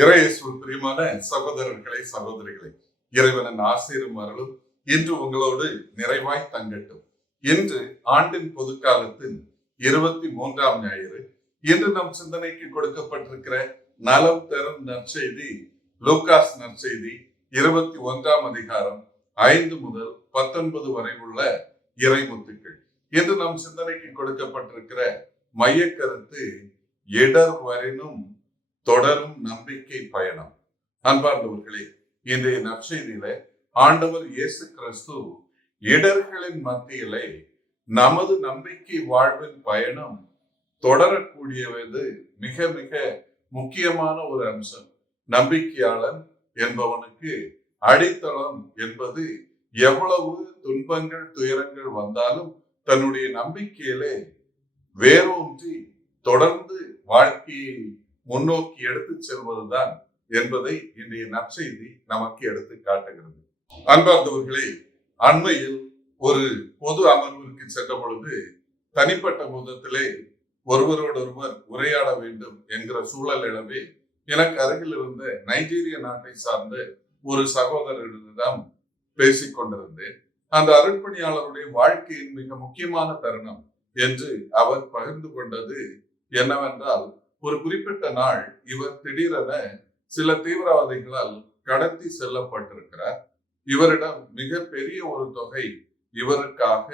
இறையேசுவில் பிரியமான சகோதரர்களே, சகோதரிகளே, இறைவனின் ஆசீரும் அருளும் இன்று உங்களோடு நிறைவாய் தங்கட்டும். இன்று ஆண்டின் பொதுக்காலத்தின் 23ஆம் ஞாயிறு. இன்று நம் சிந்தனைக்கு கொடுக்கப்பட்டிருக்கிற நலம் தரும் நற்செய்தி லூகாஸ் நற்செய்தி 21ஆம் அதிகாரம் 5 முதல் 19 வரை உள்ள இறைமுத்துக்கள். இன்று நம் சிந்தனைக்கு கொடுக்கப்பட்டிருக்கிற மைய கருத்து இடர் வரினும் தொடரும் நம்பிக்கை பயணம். அன்பார்ந்தவர்களே, இன்றைய நற்செய்தியில ஆண்டவர் இயேசு கிறிஸ்து இடர்களின் மத்தியிலே நமது நம்பிக்கை வாழ்வின் பயணம் தொடரக்கூடியது மிக மிக முக்கியமான ஒரு அம்சம். நம்பிக்கையாளன் என்பவனுக்கு அடித்தளம் என்பது எவ்வளவு துன்பங்கள் துயரங்கள் வந்தாலும் தன்னுடைய நம்பிக்கையிலே வேரூன்றி தொடர்ந்து வாழ்க்கையை முன்னோக்கி எடுத்து செல்வதுதான் என்பதை இன்றைய நற்செய்தி நமக்கு எடுத்து காட்டுகிறது. அன்பார்ந்தவர்களே, அண்மையில் ஒரு பொது அமர்விற்கு சென்ற பொழுது தனிப்பட்ட விதத்திலே ஒருவரோடொருவர் உரையாட வேண்டும் என்கிற சூழல் எனவே எனக்கு அருகில் இருந்த நைஜீரிய நாட்டை சார்ந்த ஒரு சகோதரரிடம் பேசிக் கொண்டிருந்தேன். அந்த அருட்பணியாளருடைய வாழ்க்கையின் மிக முக்கியமான தருணம் என்று அவர் பகிர்ந்து கொண்டது என்னவென்றால், ஒரு குறிப்பிட்ட நாள் இவர் திடீரென சில தீவிரவாதிகளால் கடத்தி செல்லப்பட்டிருக்கிறார். இவரிடம் மிக பெரிய ஒரு தொகை இவருக்காக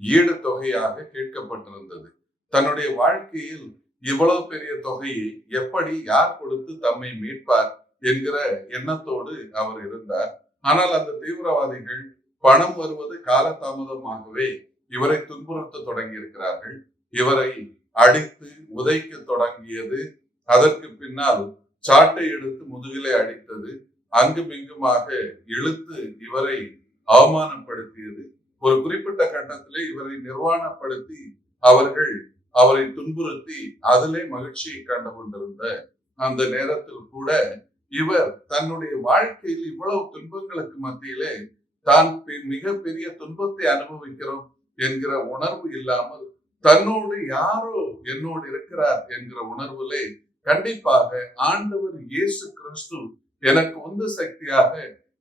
ஈடு தொகையாக கேட்கப்பட்டிருந்தது. தன்னுடைய வாழ்க்கையில் இவ்வளவு பெரிய தொகையை எப்படி யார் கொடுத்து தம்மை மீட்பார் என்கிற எண்ணத்தோடு அவர் இருந்தார். ஆனால் அந்த தீவிரவாதிகள் பணம் வருவது காலதாமதமாகவே இவரை துன்புறுத்த தொடங்கி இருக்கிறார்கள். இவரை அடித்து உதைக்க தொடங்கியது. அதற்கு பின்னால் சாட்டை எடுத்து முதுகிலே அடித்தது. அங்குமிங்குமாக இழுத்து இவரை அவமானப்படுத்தியது. ஒரு குறிப்பிட்ட கட்டத்திலே இவரை நிர்வாணப்படுத்தி அவரை துன்புறுத்தி அதிலே மகிழ்ச்சியை கண்டு கொண்டிருந்த அந்த நேரத்தில் கூட இவர் தன்னுடைய வாழ்க்கையில் இவ்வளவு துன்பங்களுக்கு மத்தியிலே தான் மிக பெரிய துன்பத்தை அனுபவிக்கிறோம் என்கிற உணர்வு இல்லாமல் தன்னோடு யாரோ என்னோடு இருக்கிறார் என்கிற உணர்விலே கண்டிப்பாக ஆண்டவர் இயேசு கிறிஸ்து எனக்கு உந்து சக்தியாக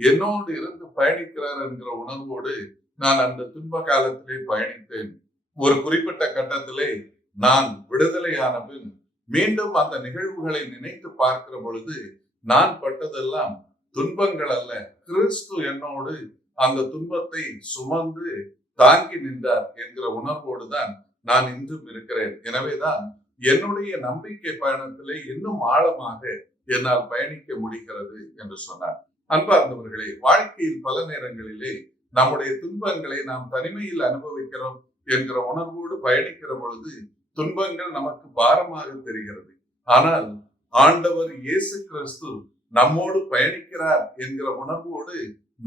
என்னோடு இருந்து பயணிக்கிறார் என்கிற உணர்வோடு நான் அந்த துன்ப காலத்திலே பயணித்தேன். ஒரு குறிப்பிட்ட கட்டத்திலே நான் விடுதலையான பின் மீண்டும் அந்த நிகழ்வுகளை நினைத்து பார்க்கிற பொழுது நான் பட்டதெல்லாம் துன்பங்கள் அல்ல, கிறிஸ்து என்னோடு அந்த துன்பத்தை சுமந்து தாங்கி நின்றார் என்கிற உணர்வோடு தான் நான் இன்றும் இருக்கிறேன். எனவேதான் என்னுடைய நம்பிக்கை பயணத்திலே இன்னும் ஆழமாக என்னால் பயணிக்க முடிகிறது என்று சொன்னார். அன்பார்ந்தவர்களே, வாழ்க்கையில் பல நேரங்களிலே நம்முடைய துன்பங்களை நாம் தனிமையில் அனுபவிக்கிறோம் என்கிற உணர்வோடு பயணிக்கிற பொழுது துன்பங்கள் நமக்கு பாரமாக தெரிகிறது. ஆனால் ஆண்டவர் இயேசு கிறிஸ்து நம்மோடு பயணிக்கிறார் என்கிற உணர்வோடு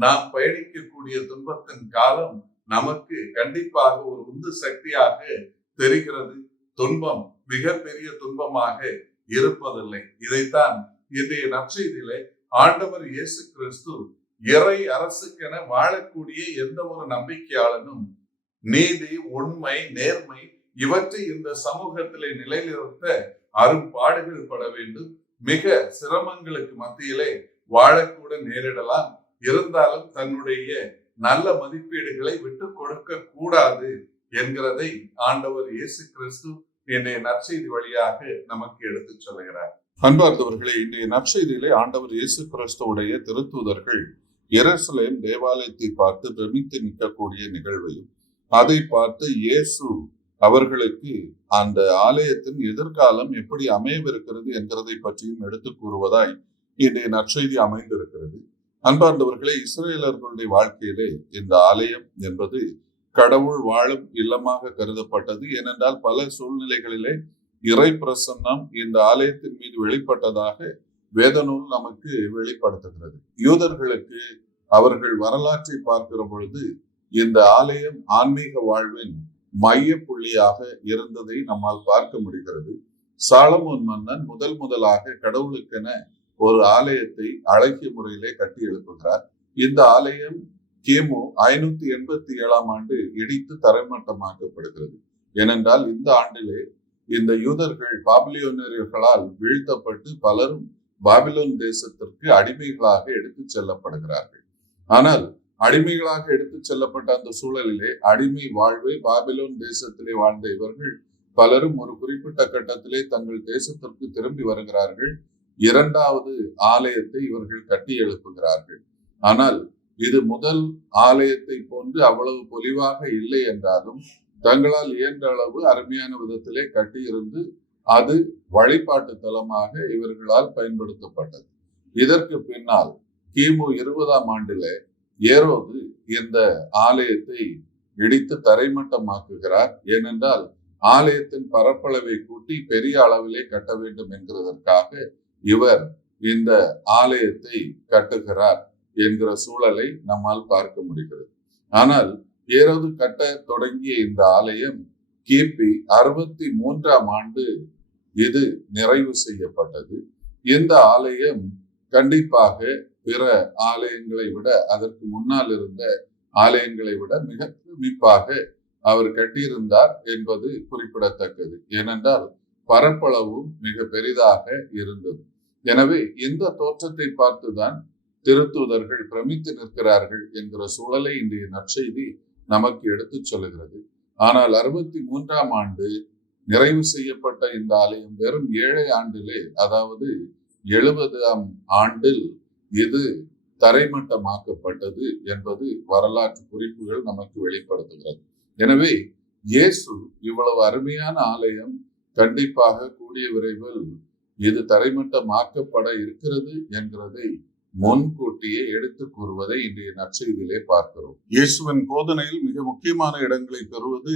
நாம் பயணிக்கக்கூடிய துன்பத்தின் காலம் நமக்கு கண்டிப்பாக ஒரு உந்து சக்தியாக தெரிகிறது. துன்பம் மிகப்பெரிய துன்பமாக இருப்பதில்லை. இதைத்தான் இன்றைய நற்செய்தியிலே ஆண்டவர் இயேசு கிறிஸ்து இறை அரசுக்கென வாழக்கூடிய எந்த ஒரு நம்பிக்கையாளனும் நீதி, உண்மை, நேர்மை இவற்றை இந்த சமூகத்திலே நிலைநிறுத்த அரும்பாடுகள் பட வேண்டும். மிக சிரமங்களுக்கு மத்தியிலே வாழக்கூட நேரிடலாம். இருந்தாலும் தன்னுடைய நல்ல மதிப்பீடுகளை விட்டு கொடுக்க கூடாது என்கிறதை ஆண்டவர் இயேசு கிறிஸ்து இன்றைய நற்செய்தி வழியாக நமக்கு எடுத்து சொல்லுகிறார். அன்பார்ந்தவர்களே, இன்றைய நற்செய்தியிலே ஆண்டவர் இயேசு கிறிஸ்துவுடைய திருத்தூதர்கள் எருசலேம் தேவாலயத்தை பார்த்து பிரமித்து நிற்கக்கூடிய நிகழ்வையும் அதை பார்த்து இயேசு அவர்களுக்கு அந்த ஆலயத்தின் எதிர்காலம் எப்படி அமையவிருக்கிறது என்கிறதை பற்றியும் எடுத்து கூறுவதாய் இன்றைய நற்செய்தி அமைந்திருக்கிறது. அன்பார்ந்தவர்களே, இஸ்ரேலர்களுடைய வாழ்க்கையிலே இந்த ஆலயம் என்பது கடவுள் வாழும் இல்லமாக கருதப்பட்டது. ஏனென்றால் பல சூழ்நிலைகளிலே இறை பிரசன்னம் இந்த ஆலயத்தின் மீது வெளிப்பட்டதாக வேதநூல் நமக்கு வெளிப்படுத்துகிறது. யூதர்களுக்கு அவர்கள் வரலாற்றை பார்க்கிற பொழுது இந்த ஆலயம் ஆன்மீக வாழ்வின் மைய புள்ளியாக இருந்ததை நம்மால் பார்க்க முடிகிறது. சாலமோன் மன்னன் முதலாக கடவுளுக்கென ஒரு ஆலயத்தை அழகிய முறையிலே கட்டி எழுப்புகிறார். இந்த ஆலயம் கிமு 587ஆம் ஆண்டு இடித்து தரைமட்டமாக்கப்படுகிறது. ஏனென்றால் இந்த ஆண்டிலே இந்த யூதர்கள் பாபிலோனியர்களால் வீழ்த்தப்பட்டு பலரும் பாபிலோன் தேசத்திற்கு அடிமைகளாக எடுத்துச் செல்லப்படுகிறார்கள். ஆனால் அடிமைகளாக எடுத்துச் செல்லப்பட்ட அந்த சூழலிலே அடிமை வாழ்வை பாபிலோன் தேசத்திலே வாழ்ந்த இவர்கள் பலரும் ஒரு குறிப்பிட்ட கட்டத்திலே தங்கள் தேசத்திற்கு திரும்பி வருகிறார்கள். இரண்டாவது ஆலயத்தை இவர்கள் கட்டி எழுப்புகிறார்கள். ஆனால் இது முதல் ஆலயத்தை போன்று அவ்வளவு பொலிவாக இல்லை என்றாலும் தங்களால் இயன்ற அளவு அருமையான விதத்திலே கட்டியிருந்து அது வழிபாட்டு தலமாக இவர்களால் பயன்படுத்தப்பட்டது. இதற்கு பின்னால் கிமு 20ஆம் ஆண்டில ஏரோது இந்த ஆலயத்தை இடித்து தரைமட்டமாக்குகிறார். ஏனென்றால் ஆலயத்தின் பரப்பளவை கூட்டி பெரிய அளவிலே கட்ட வேண்டும் என்கிறதற்காக இவர் இந்த ஆலயத்தை கட்டுகிறார் என்கிற சூழலை நம்மால் பார்க்க முடிகிறது. ஆனால் ஏரோது கட்ட தொடங்கிய இந்த ஆலயம் கிபி 63ஆம் ஆண்டு இது நிறைவு செய்யப்பட்டது. இந்த ஆலயம் கண்டிப்பாக பிற ஆலயங்களை விட, அதற்கு முன்னால் இருந்த ஆலயங்களை விட மிக குறிப்பாக அவர் கட்டியிருந்தார் என்பது குறிப்பிடத்தக்கது. ஏனென்றால் பரப்பளவும் மிக பெரிதாக இருந்தது. எனவே இந்த தோற்றத்தை பார்த்துதான் திருத்தூதர்கள் பிரமித்து நிற்கிறார்கள் என்கிற சூழலை இன்றைய நற்செய்தி நமக்கு எடுத்துச் சொல்லுகிறது. ஆனால் 63ஆம் ஆண்டு நிறைவு செய்யப்பட்ட இந்த ஆலயம் வெறும் 7 ஆண்டிலே, அதாவது 70ஆம் ஆண்டில் இது தரைமட்டமாக்கப்பட்டது என்பது வரலாற்று குறிப்புகள் நமக்கு வெளிப்படுத்துகிறது. எனவே இயேசு இவ்வளவு அருமையான ஆலயம் கண்டிப்பாக கூடிய விரைவில் இது தரைமட்டமாக்கப்பட இருக்கிறது என்கிறதை முன்கூட்டியே எடுத்து கூறுவதை இன்றைய நற்செய்தியிலே பார்க்கிறோம். இயேசுவின் போதனையில் மிக முக்கியமான இடங்களை பெறுவது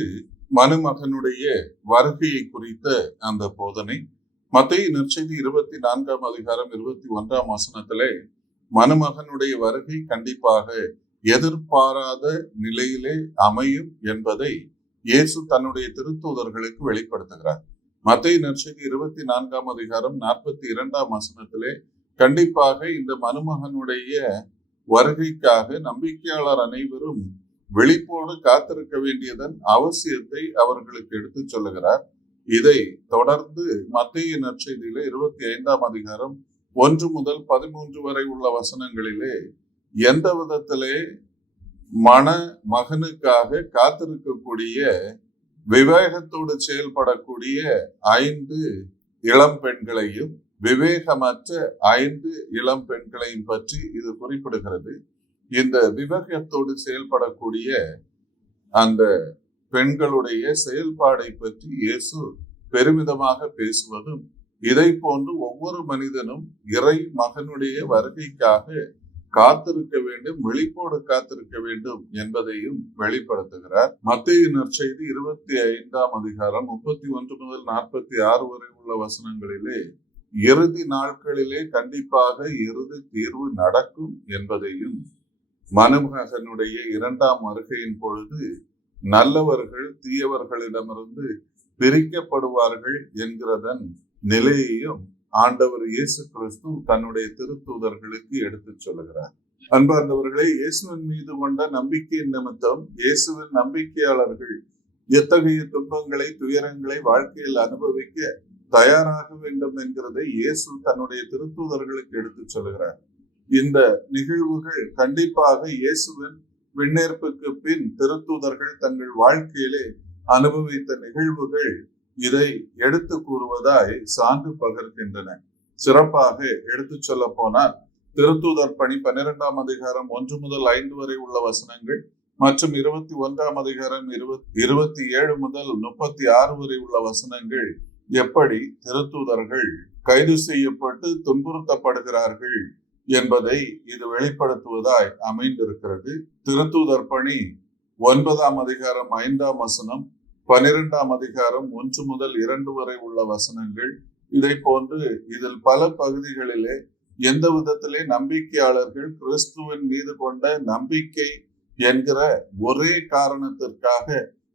மனுமகனுடைய வருகையை குறித்த அந்த போதனை. மத்தேயு நற்செய்தி 24ஆம் அதிகாரம் 21ஆம் வசனத்திலே மனுமகனுடைய வருகை கண்டிப்பாக எதிர்பாராத நிலையிலே அமையும் என்பதை இயேசு தன்னுடைய திருத்தூதர்களுக்கு வெளிப்படுத்துகிறார். மத்தேயு நற்செய்தி 24ஆம் அதிகாரம் 42ஆம் வசனத்திலே கண்டிப்பாக இந்த மனுமகனுடைய வருகைக்காக நம்பிக்கையாளர் அனைவரும் விழிப்போடு காத்திருக்க வேண்டியதன் அவசியத்தை அவர்களுக்கு எடுத்துச் சொல்லுகிறார். இதை தொடர்ந்து மத்தேயு நற்செய்தியிலே 25ஆம் அதிகாரம் 1 முதல் 13 வரை உள்ள வசனங்களிலே எந்த விதத்திலே மகனுக்காக காத்திருக்கக்கூடிய விவேகத்தோடு செயல்படக்கூடிய 5 இளம் பெண்களையும் விவேகமற்ற 5 இளம் பெண்களையும் பற்றி இது குறிப்பிடுகிறது. இந்த விவேகத்தோடு செயல்படக்கூடிய அந்த பெண்களுடைய செயல்பாடை பற்றி இயேசு பெருமிதமாக பேசுவதும், இதை போன்று ஒவ்வொரு மனிதனும் இறை மகனுடைய வருகைக்காக காத்திருக்க வேண்டும், விழிப்போடு காத்திருக்க வேண்டும் என்பதையும் வெளிப்படுத்துகிறார். மத்தேயு நற்செய்தி 25ஆம் அதிகாரம் 31 முதல் 46 வரை உள்ள வசனங்களிலே இறுதி நாட்களிலே கண்டிப்பாக இறுதி தீர்வு நடக்கும் என்பதையும், மனுமகனுடைய 2ஆம் வருகையின் பொழுது நல்லவர்கள் தீயவர்களிடமிருந்து பிரிக்கப்படுவார்கள் என்கிறதன் நிலையையும் ஆண்டவர் இயேசு கிறிஸ்து தன்னுடைய திருத்தூதர்களுக்கு எடுத்துச் சொல்லுகிறார். அன்பார்ந்தவர்களே, இயேசுவின் மீது கொண்ட நம்பிக்கையின் நிமித்தம் இயேசுவின் நம்பிக்கையாளர்கள் எத்தகைய துன்பங்களை, துயரங்களை வாழ்க்கையில் அனுபவிக்க தயாராக வேண்டும் என்கிறதை இயேசு தன்னுடைய திருத்தூதர்களுக்கு எடுத்துச் சொல்லுகிறார். இந்த நிகழ்வுகள் கண்டிப்பாக இயேசுவின் விண்ணேற்புக்கு பின் திருத்தூதர்கள் தங்கள் வாழ்க்கையிலே அனுபவித்த நிகழ்வுகள் இதை எடுத்து கூறுவதாய் சான்று பகர்கின்றன. சிறப்பாக எடுத்து சொல்ல போனால் திருத்தூதர் பணி 12ஆம் அதிகாரம் 1 முதல் 5 வரை உள்ள வசனங்கள் மற்றும் 21ஆம் அதிகாரம் 27 முதல் 36 வரை உள்ள வசனங்கள் எப்படி திருத்தூதர்கள் கைது செய்யப்பட்டு துன்புறுத்தப்படுகிறார்கள் என்பதை இது வெளிப்படுத்துவதாய் அமைந்திருக்கிறது. திருத்தூதர் பணி 9ஆம் அதிகாரம் 5ஆம் வசனம், 12ஆம் அதிகாரம் 1 முதல் 2 வரை உள்ள வசனங்கள், இதை போன்று இதில் பல பகுதிகளிலே எந்த விதத்திலே நம்பிக்கையாளர்கள் கிறிஸ்துவின் மீது கொண்ட நம்பிக்கை என்கிற ஒரே காரணத்திற்காக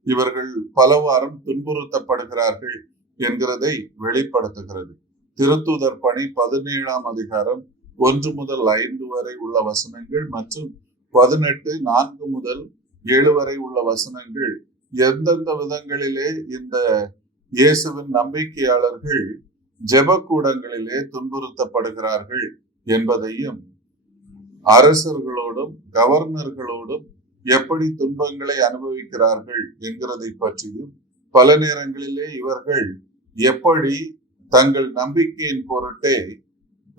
இவர்கள் பலவாறும் துன்புறுத்தப்படுகிறார்கள் என்கிறதை வெளிப்படுத்துகிறது. திருத்தூதர் பணி 17ஆம் அதிகாரம் 1 முதல் 5 வரை உள்ள வசனங்கள் மற்றும் 18 4 முதல் 7 வரை உள்ள வசனங்கள் எந்தெந்த விதங்களிலே இந்த இயேசுவின் நம்பிக்கையாளர்கள் ஜெபக்கூடங்களிலே துன்புறுத்தப்படுகிறார்கள் என்பதையும், அரசர்களோடும் கவர்னர்களோடும் எப்படி துன்பங்களை அனுபவிக்கிறார்கள் என்கிறதை பற்றியும், பல நேரங்களிலே இவர்கள் எப்படி தங்கள் நம்பிக்கையின் பொருட்டே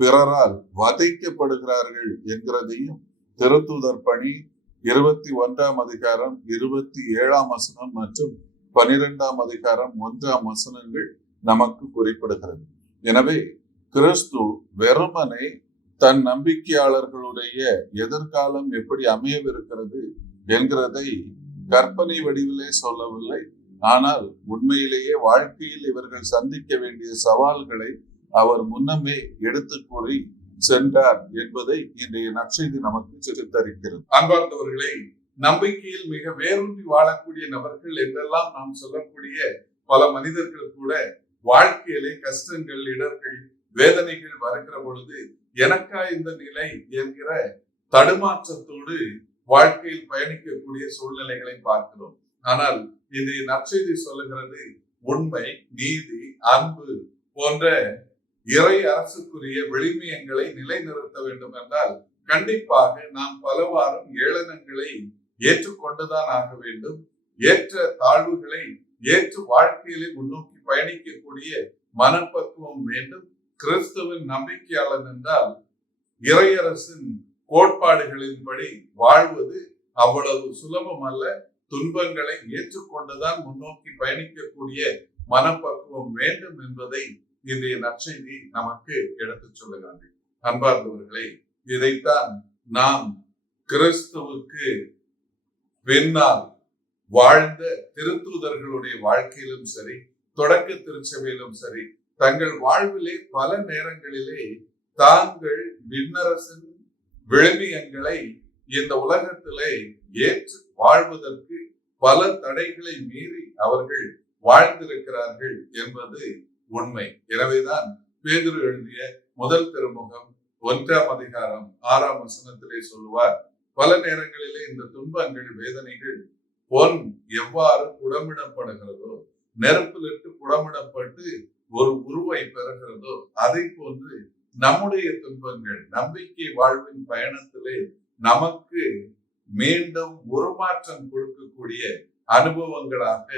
பிறரால் வதைக்கப்படுகிறார்கள் என்கிறதையும் திருத்தூதர் பணி 21ஆம் அதிகாரம் 27ஆம் வசனம் மற்றும் 12ஆம் அதிகாரம் 1ஆம் வசனங்கள் நமக்கு குறிப்பிடுகிறது. எனவே கிறிஸ்து வெறுமனே தன் நம்பிக்கையாளர்களுடைய எதிர்காலம் எப்படி அமையவிருக்கிறது என்கிறதை கற்பனை வடிவிலே சொல்லவில்லை. ஆனால் உண்மையிலேயே வாழ்க்கையில் இவர்கள் சந்திக்க வேண்டிய சவால்களை அவர் முன்னமே எடுத்து கூறி சென்றார் என்பதை இன்றைய நற்செய்தி நமக்கு சித்தரிக்கிறது. அன்பார்ந்தவர்களே, நம்பிக்கையில் மிக வேரூன்றி வாழக்கூடிய நபர்கள் என்றெல்லாம் நாம் சொல்லக்கூடிய பல மனிதர்கள் கூட வாழ்க்கையிலே கஷ்டங்கள், இடர்கள், வேதனைகள் வருகிற பொழுது எனக்கா இந்த நிலை என்கிற தடுமாற்றத்தோடு வாழ்க்கையில் பயணிக்கக்கூடிய சூழ்நிலைகளை பார்க்கிறோம். ஆனால் இன்றைய நற்செய்தி சொல்லுகிறது, உண்மை, நீதி, அன்பு போன்ற இறை அரசுக்குரிய விழுமியங்களை நிலைநிறுத்த வேண்டும் என்றால் கண்டிப்பாக நாம் பலவாறும் ஏளனங்களை ஏற்றுக்கொண்டுதான் ஆக வேண்டும். ஏற்ற தாழ்வுகளை ஏற்று வாழ்க்கையிலே முன்னோக்கி பயணிக்கக்கூடிய மனப்பக்குவம் வேண்டும். கிறிஸ்துவின் நம்பிக்கையாளன் என்றால் இறையரசின் கோட்பாடுகளின்படி வாழ்வது அவ்வளவு சுலபம் அல்ல. துன்பங்களை ஏற்றுக்கொண்டுதான் முன்னோக்கி பயணிக்கக்கூடிய மனப்பக்குவம் வேண்டும் என்பதை இன்றைய நற்செய்தி நமக்கு எடுத்துச் சொல்லுகிறது. அன்பார்ந்தவர்களே, இதைத்தான் நாம் கிறிஸ்துவுக்கு பின்னால் வாழ்ந்த திருத்தூதர்களுடைய வாழ்க்கையிலும் சரி, தொடக்க திருச்சபையிலும் சரி, தங்கள் வாழ்விலே பல நேரங்களிலே தாங்கள் விண்ணரசின் விழுமியங்களை இந்த உலகத்திலே ஏற்று வாழ்வதற்கு பல தடைகளை மீறி அவர்கள் வாழ்ந்திருக்கிறார்கள் என்பது உண்மை. எனவேதான் பேதுரு எழுதிய முதல் திருமுகம் 1ஆம் அதிகாரம் 6ஆம் வசனத்திலே சொல்லுவார், பல நேரங்களிலே இந்த துன்பங்கள், வேதனைகள் பொன் எவ்வாறு குடமிடப்படுகிறதோ, நெருப்பிலிட்டு குடமிடப்பட்டு ஒரு உருவை பெறுகிறதோ, அதை போன்று நம்முடைய துன்பங்கள் நம்பிக்கை வாழ்வின் பயணத்திலே நமக்கு மீண்டும் உருமாற்றம் கொடுக்கக்கூடிய அனுபவங்களாக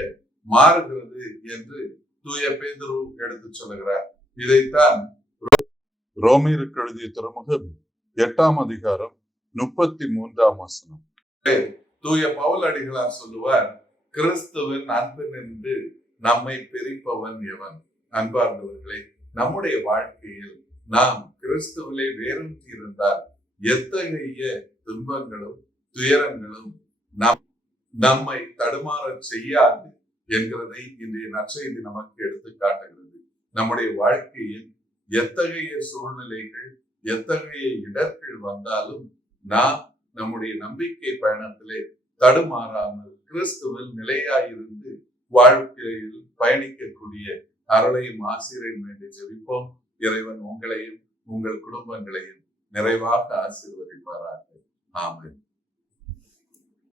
மாறுகிறது என்று தூய பேதுரு எடுத்து சொல்லுகிறார். இதைத்தான் ரோமேயருக்கு எழுதிய திருமுகம் 8ஆம் அதிகாரம் 33ஆம் வசனம் தூய பவுல் அடிகளார் சொல்லுவார், கிறிஸ்துவின் அன்பினின்று நம்மை பிரிப்பவன் எவன்? அன்பார்ந்தவர்களே, நம்முடைய வாழ்க்கையில் நாம் கிறிஸ்துவிலே வேரூன்றி இருந்தால் எத்தகைய துன்பங்களும் துயரங்களும் நம்மை தடுமாற செய்யாது என்கிறதை இன்றைய நற்செய்தி நமக்கு எடுத்து காட்டுகிறது. நம்முடைய வாழ்க்கையில் எத்தகைய சூழ்நிலைகள், எத்தகைய இடர்கள் வந்தாலும் நாம் நம்முடைய நம்பிக்கை பயணத்திலே தடுமாறாமல் கிறிஸ்துவில் நிலையாயிருந்து வாழ்க்கையில் பயணிக்கக்கூடிய அருளையும் ஆசீரையும் வேண்டி ஜெபிப்போம். இறைவன் உங்களையும் உங்கள் குடும்பங்களையும் நிறைவாக ஆசீர்வதிப்பாராக. ஆமென்.